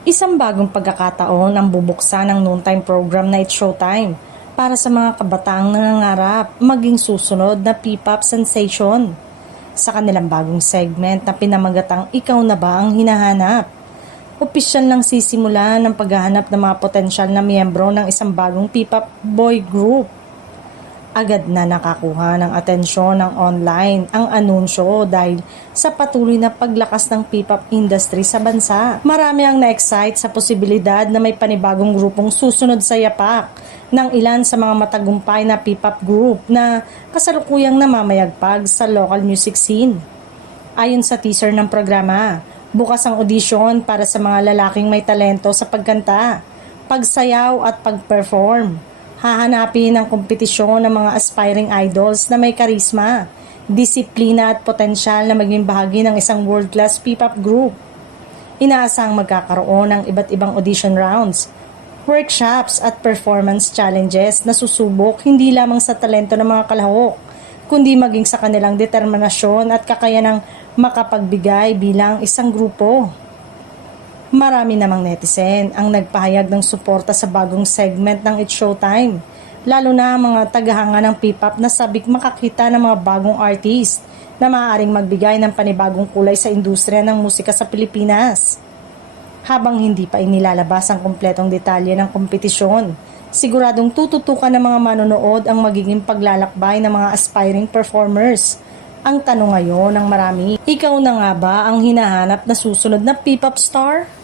Isang bagong pagkakataon ang bubuksan ng noontime program na It's Showtime para sa mga kabataang nangangarap maging susunod na P-pop sensation. Sa kanilang bagong segment na pinamagatang Ikaw na ba ang hinahanap? Opisyal nang sisimula ng paghahanap ng mga potensyal na miyembro ng isang bagong P-pop boy group. Agad na nakakuha ng atensyon ng online ang anunsyo dahil sa patuloy na paglakas ng P-pop industry sa bansa. Marami ang na-excite sa posibilidad na may panibagong grupong susunod sa yapak ng ilan sa mga matagumpay na P-pop group na kasalukuyang namamayagpag sa local music scene. Ayon sa teaser ng programa, bukas ang audition para sa mga lalaking may talento sa pagkanta, pagsayaw at pag-perform. Hahanapin ang kompetisyon ng mga aspiring idols na may karisma, disiplina at potensyal na maging bahagi ng isang world-class P-pop group. Inaasang magkakaroon ng iba't ibang audition rounds, workshops at performance challenges na susubok hindi lamang sa talento ng mga kalahok, kundi maging sa kanilang determinasyon at kakayanang makapagbigay bilang isang grupo. Marami namang netizen ang nagpahayag ng suporta sa bagong segment ng It's Showtime, lalo na ang mga tagahanga ng P-pop na sabik makakita ng mga bagong artist na maaaring magbigay ng panibagong kulay sa industriya ng musika sa Pilipinas. Habang hindi pa inilalabas ang kumpletong detalye ng kompetisyon, siguradong tututukan ng mga manonood ang magiging paglalakbay ng mga aspiring performers. Ang tanong ngayon ng marami, ikaw na nga ba ang hinahanap na susunod na P-pop star?